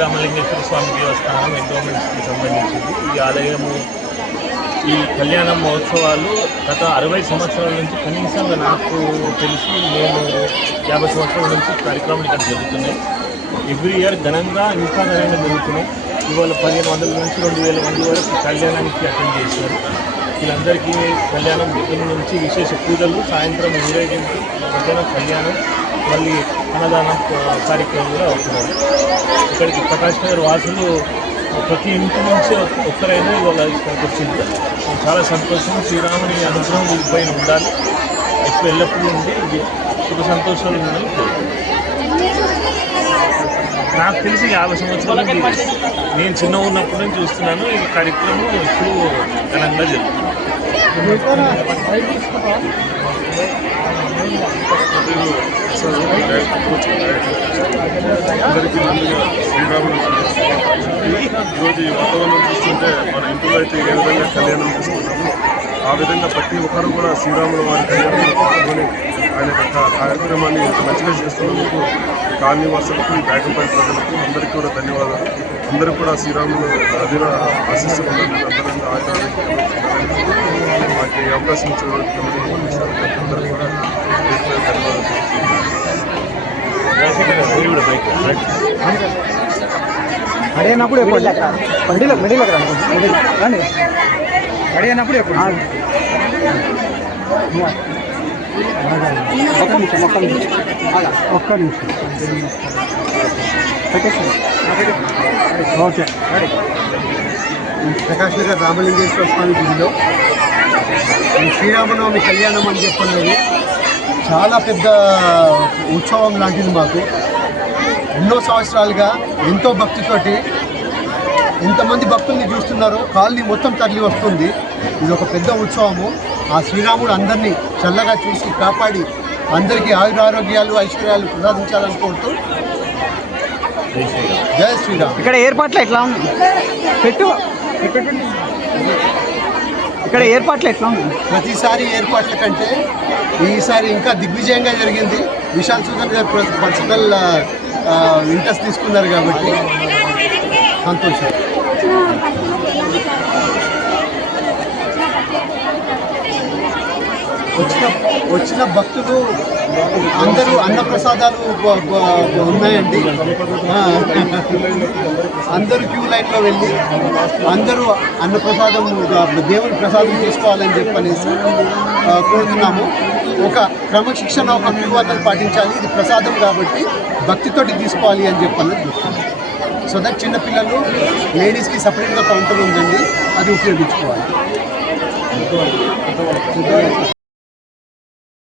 శ్రీరామలింగేశ్వర స్వామి దేవస్థానం ఎండోమెంట్స్కి సంబంధించింది. ఈ ఆలయము ఈ కళ్యాణ మహోత్సవాలు గత 60 సంవత్సరాల నుంచి కనీసంగా నాకు తెలిసి మేము 50 సంవత్సరాల నుంచి కార్యక్రమాలు ఇక్కడ జరుగుతున్నాయి. ఎవ్రీ ఇయర్ ఘనంగా ఇంకా ఘనంగా జరుగుతున్నాయి. ఇవాళ 1500 నుంచి 2000 మంది వరకు కళ్యాణానికి అటెండ్ చేశారు. వీళ్ళందరికీ కళ్యాణం దగ్గర నుంచి విశేష పూజలు, సాయంత్రం ఊరేగింపు, మధ్యాహ్నం కళ్యాణం, మళ్ళీ అన్నదానం కార్యక్రమం కూడా అవుతున్నారు. ఇక్కడికి ప్రకాష్ నగర్ వాసులు ప్రతి ఇంటి నుంచి ఒక్కరైనా ఇవాళ ఇక్కడికి వచ్చింది. చాలా సంతోషం. శ్రీరాముని అనుగ్రహం వీరిపైన ఉండాలి, ఎక్కువ ఎల్లప్పుడూ ఉండి సుఖ సంతోషాలు ఉండాలి. నాకు తెలిసి 50 సంవత్సరాల నుంచి నేను చిన్న ఉన్నప్పటి నుంచి చూస్తున్నాను. ఈ కార్యక్రమం ఇప్పుడు ఘనంగా జరుగుతుంది. అందరికీ ముందుగా శ్రీరాములు ఈరోజు ఈ వాతావరణం చూస్తుంటే మన ఇంట్లో అయితే ఏ విధంగా కళ్యాణం చేసుకుంటామో ఆ విధంగా ప్రతి ఒక్కరు కూడా శ్రీరాముల వారి కళ్యాణం పెట్టుకొని ఆయన యొక్క కార్యక్రమాన్ని ఇంత మంచిగా చేస్తున్నందుకు కాలనీ వాసులకు, ఈ బ్యాగంపల్లి ప్రజలకు అందరికీ కూడా ధన్యవాదాలు. అందరూ కూడా శ్రీరాములు అదిన ఆశిస్తున్న అందరూ మాకు ఈ అవకాశం ఇచ్చినందుకు అందరూ కూడా ధన్యవాదాలు. అడిగినప్పుడు ఎప్పుడు బండిలో రండి. అడిగినప్పుడు ఎప్పుడు ఒక్క నిమిషం ఓకే. ప్రకాష్ నగర్ రామలింగేశ్వర స్వామి గుడిలో శ్రీరామనవమి కళ్యాణం అని చెప్పన్నది చాలా పెద్ద ఉత్సవం లాంటిది. మాకు ఎన్నో సంవత్సరాలుగా ఎంతో భక్తితోటి ఎంతమంది భక్తుల్ని చూస్తున్నారో కాలనీ మొత్తం తరలి వస్తుంది. ఇది ఒక పెద్ద ఉత్సవము. ఆ శ్రీరాముడు అందరినీ చల్లగా చూసి కాపాడి అందరికీ ఆయురారోగ్యాలు, ఐశ్వర్యాలు ప్రసాదించాలని కోరుతూ జై శ్రీరామ్. ఇక్కడ ఏర్పాట్లు ఎట్లా ఉంది? ఇక్కడ ఏర్పాట్లు ఎట్లా ఉంది? ప్రతిసారి ఏర్పాట్ల కంటే ఈసారి ఇంకా దిగ్విజయంగా జరిగింది. విశాల్ సుధన్ గారు పర్సనల్ ఇంట్రెస్ట్ తీసుకున్నారు కాబట్టి సంతోషం. వచ్చిన భక్తులు అందరూ అన్నప్రసాదాలు ఉన్నాయండి. అందరూ క్యూ లైన్లో వెళ్ళి అందరూ అన్నప్రసాదం, దేవుని ప్రసాదం తీసుకోవాలని చెప్పనేసి కోరుతున్నాము. ఒక క్రమశిక్షణ, ఒక క్యూ అన్నది పాటించాలి. ఇది ప్రసాదం కాబట్టి భక్తితోటి తీసుకోవాలి అని చెప్పన్నది. సో దట్ చిన్నపిల్లలు, లేడీస్కి సపరేట్గా కౌంటర్ ఉందండి, అది ఉపయోగించుకోవాలి.